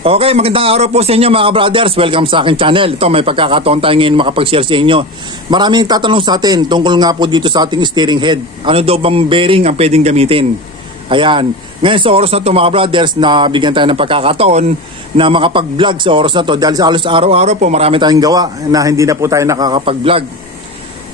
Okay, magandang araw po sa inyo mga brothers. Welcome sa aking channel. Ito, may pagkakataon tayo ngayon makapag-share sa inyo. Maraming tatanong sa atin tungkol nga po dito sa ating steering head. Ano daw bang bearing ang pwedeng gamitin? Ayan. Ngayon sa oras na ito mga brothers, na bigyan tayo ng pagkakataon na makapag-vlog sa oras na ito. Dahil sa halos araw-araw po marami tayong gawa na hindi na po tayo nakakapag-vlog.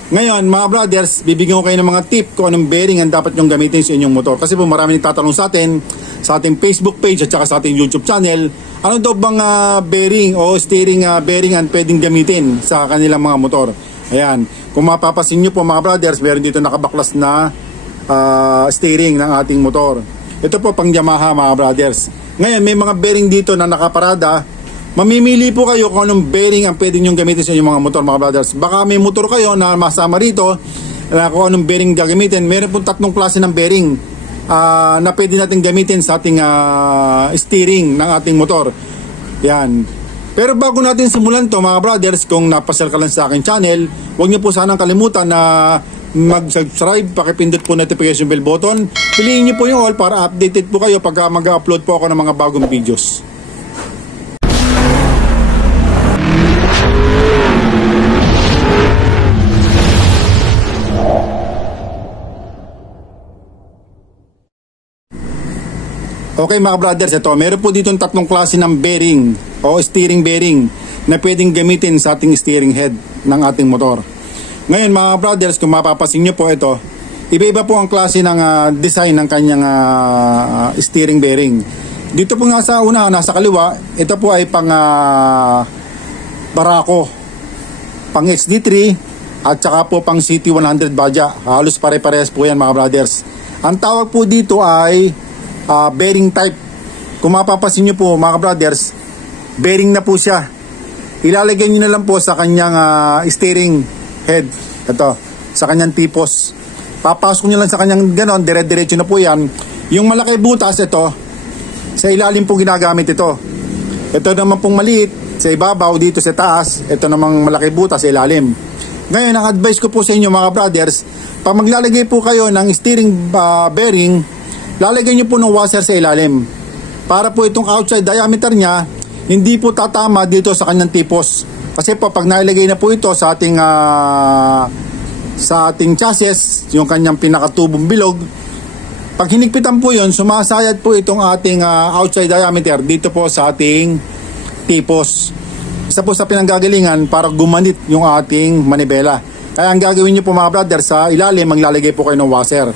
Ngayon mga brothers, bibigyan ko kayo ng mga tip kung anong bearing ang dapat nyong gamitin sa inyong motor. Kasi po maraming nagtatanong sa atin sa ating Facebook page at saka sa ating YouTube channel, ano daw bang bearing o steering bearing ang pwedeng gamitin sa kanilang mga motor. Ayan, kung mapapasin nyo po mga brothers, meron dito nakabaklas na steering ng ating motor. Ito po pang Yamaha mga brothers. Ngayon may mga bearing dito na nakaparada. Mamimili po kayo kung anong bearing ang pwede nyong gamitin sa inyong mga motor mga brothers. Baka may motor kayo na masama rito na kung anong bearing gagamitin. Meron po tatlong klase ng bearing na pwede natin gamitin sa ating steering ng ating motor. Yan. Pero bago natin simulan to mga brothers, kung napasal ka lang sa aking channel, huwag niyo po sanang kalimutan na mag-subscribe, pakipindot po notification bell button. Piliin niyo po yung all para updated po kayo pagka mag-upload po ako ng mga bagong videos. Okay mga brothers, ito, meron po dito tatlong klase ng bearing o steering bearing na pwedeng gamitin sa ating steering head ng ating motor. Ngayon mga brothers, kung mapapasin nyo po ito, iba-iba po ang klase ng design ng kanyang steering bearing. Dito po nga sa una, nasa kaliwa, ito po ay pang Barako, pang XD3 at saka po pang CT100 Baja. Halos pare-parehas po yan mga brothers. Ang tawag po dito ay bearing type. Kung mapapasin nyo po mga brothers, bearing na po siya. Ilalagay nyo na lang po sa kanyang steering head. Ito, sa kanyang tipos. Papasok nyo lang sa kanyang ganon, dire-diretso na po yan. Yung malaki butas, ito, sa ilalim po ginagamit ito. Ito naman pong maliit, sa ibabaw, dito sa taas. Ito namang malaki butas sa ilalim. Ngayon, ang advice ko po sa inyo mga brothers, pag maglalagay po kayo ng steering bearing, lalagyan nyo po ng washer sa ilalim para po itong outside diameter nya hindi po tatama dito sa kanyang tipos. Kasi po pag nailagay na po ito sa ating chassis, yung kanyang pinakatubong bilog, pag hinigpitan po yun, sumasayad po itong ating outside diameter dito po sa ating tipos. Isa po sa pinanggagalingan para gumanit yung ating manibela. Kaya ang gagawin nyo po mga brother, sa ilalim maglalagay po kayo ng washer.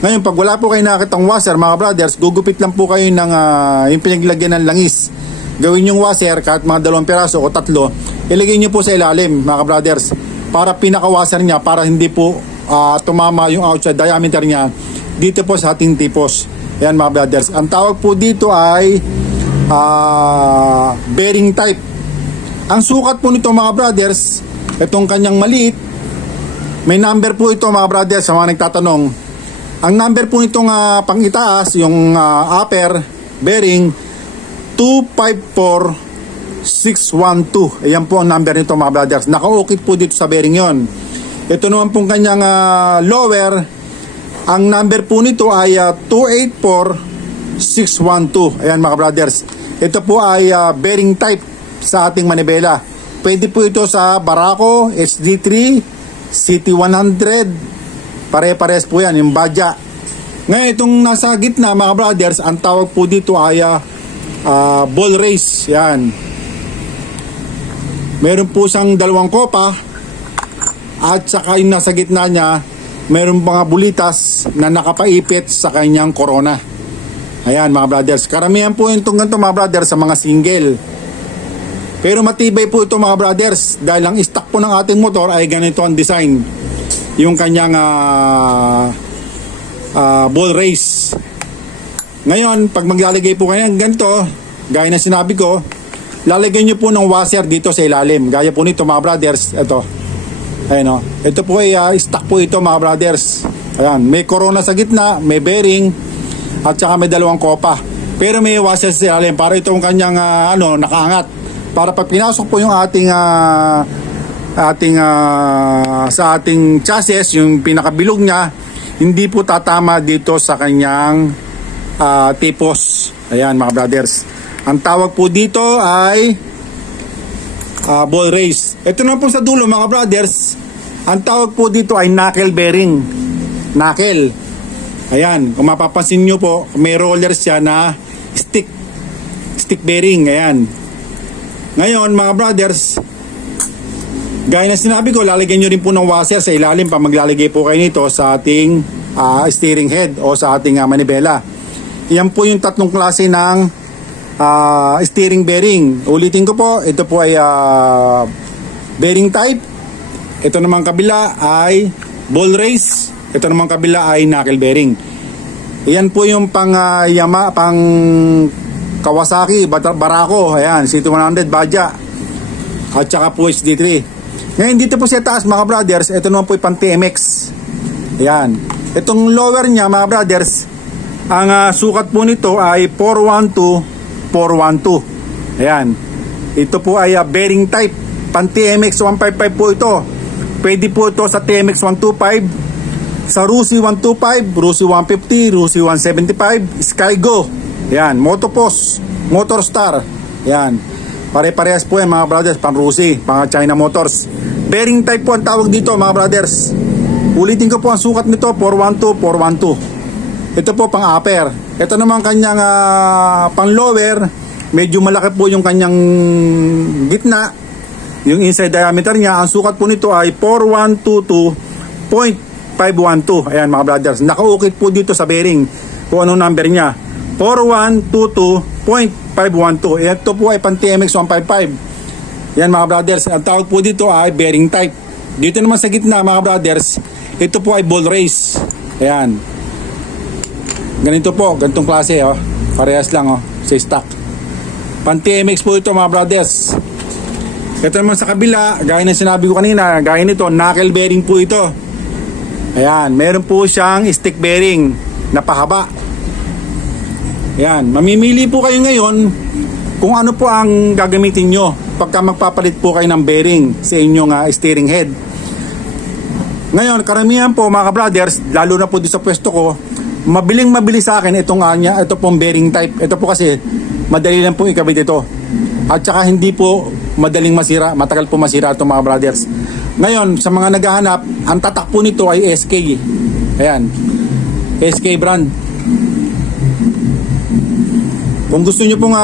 Ngayon, pag wala po kayo nakakitang washer, mga brothers, gugupit lang po kayo ng yung pinaglagyan ng langis. Gawin yung washer, kahit mga 2 piraso o 3, ilagay nyo po sa ilalim, mga brothers, para pinaka-washer niya, para hindi po tumama yung outside diameter niya dito po sa ating tipos. Ayan mga brothers. Ang tawag po dito ay bearing type. Ang sukat po nito mga brothers, itong kanyang maliit, may number po ito mga brothers sa mga nagtatanong. Ang number po nitong pang-itaas, yung upper bearing, 254612. Ayan po ang number nito mga brothers. Naka-ukit po dito sa bearing yon. Ito naman pong kanyang lower, ang number po nito ay 284612. Ayan mga brothers. Ito po ay bearing type sa ating manibela. Pwede po ito sa Barako, XD3, CT100, pare-pares po yan, yung Baja. Ngayon, itong nasa gitna mga brothers, ang tawag po dito ay ball race. Yan. Meron po siyang 2 kopa at saka yung nasa gitna niya, meron mga bulitas na nakapaipit sa kanyang corona. Ayan mga brothers. Karamihan po yung ganito mga brothers sa mga single. Pero matibay po ito mga brothers dahil ang stock po ng ating motor ay ganito ang design. Yung kanyang ball race. Ngayon, pag maglalagay po kayo ng ganito, gaya na sinabi ko, lalagyan nyo po ng washer dito sa ilalim. Gaya po nito mga brothers. Ito. Ayan o. Ito po ay stock po ito mga brothers. Ayan. May corona sa gitna, may bearing, at saka may 2 kopa. Pero may washer sa ilalim para itong kanyang nakaangat. Para pag pinasok po yung ating sa ating chassis, yung pinakabilog niya, hindi po tatama dito sa kanyang tipos. Ayan mga brothers. Ang tawag po dito ay ball race. Ito naman po sa dulo mga brothers, ang tawag po dito ay knuckle bearing. Knuckle. Ayan, kung mapapansin nyo po, may roller siya na stick bearing. Ayan. Ngayon mga brothers, gaya na sinabi ko, lalagyan nyo rin po ng washer sa ilalim pa maglalagay po kayo nito sa ating steering head o sa ating manibela. Yan po yung tatlong klase ng steering bearing. Ulitin ko po, ito po ay bearing type. Ito naman kabila ay ball race. Ito naman kabila ay knuckle bearing. Yan po yung pang Kawasaki, Barako, ayan, CT100, Baja, at saka po HD3. Ngayon dito po sa taas mga brothers, ito naman po yung pang TMX. Ayan. Itong lower niya mga brothers, ang sukat po nito ay 412. Ayan. Ito po ay bearing type, pang TMX 155 po ito. Pwede po ito sa TMX 125, sa Rusi 125, Rusi 150, Rusi 175, Skygo. Yan, Motopos, Motorstar. Yan. Pare-parehas po yan mga brothers, pang Rusi, pang China Motors. Bearing type po ang tawag dito mga brothers. Ulitin ko po ang sukat nito, 412. Ito po pang upper. Ito naman kanyang pang lower. Medyo malaki po yung kanyang gitna. Yung inside diameter niya, ang sukat po nito ay 4122.512. Ayan mga brothers. Nakaukit po dito sa bearing kung anong number niya. 4122.512. Ito po ay pang TMX 155. Yan mga brothers. Ang tawag po dito ay bearing type. Dito naman sa gitna mga brothers, ito po ay ball race. Ayan. Ganito po, ganitong klase oh. Parehas lang oh, sa stock. Pang TMX po ito mga brothers. Ito naman sa kabila, gaya na sinabi ko kanina, gaya nito, knuckle bearing po ito. Ayan, meron po siyang stick bearing na pahaba. Ayan, mamimili po kayo ngayon kung ano po ang gagamitin nyo pagka magpapalit po kayo ng bearing sa inyong steering head. Ngayon, karamihan po mga brothers, lalo na po dito sa pwesto ko, mabili sa akin ito pong bearing type. Ito po kasi madali lang po ikabit ito. At saka hindi po madaling masira, matagal po masira ito mga brothers. Ngayon, sa mga naghahanap, ang tatak po nito ay SK. Ayan, SK brand. Kung gusto nyo pong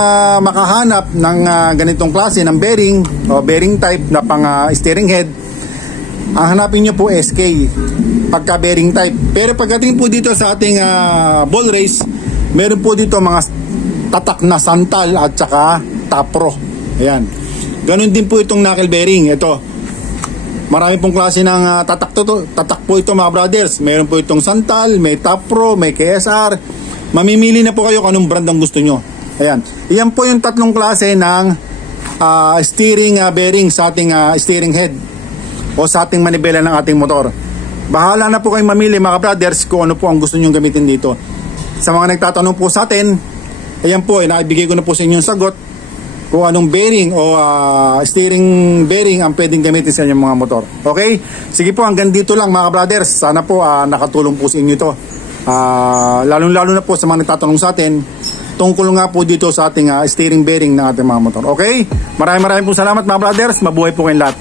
makahanap ng ganitong klase ng bearing o bearing type na pang steering head, ang hanapin nyo po SK pagka bearing type. Pero pagdating po dito sa ating ball race, meron po dito mga tatak na santal at saka tapro. Ayan. Ganon din po itong knuckle bearing. Ito, marami pong klase ng tatak po ito mga brothers. Meron po itong santal, may tapro, may KSR. Mamimili na po kayo kung anong brand ang gusto nyo. Ayan. Iyan po yung tatlong klase ng steering bearing sa ating steering head o sa ating manibela ng ating motor. Bahala na po kayong mamili mga brothers kung ano po ang gusto nyo gamitin dito. Sa mga nagtatanong po sa atin, ayan po, naibigay ko na po sa inyo yung sagot kung anong bearing o steering bearing ang pwedeng gamitin sa inyong mga motor. Okay? Sige po, hanggang dito lang mga brothers. Sana po nakatulong po sa inyo ito. Lalong-lalo na po sa mga nagtatanong sa atin tungkol nga po dito sa ating steering bearing ng ating mga motor. Okay? Maraming po salamat mga brothers. Mabuhay po kayong lahat.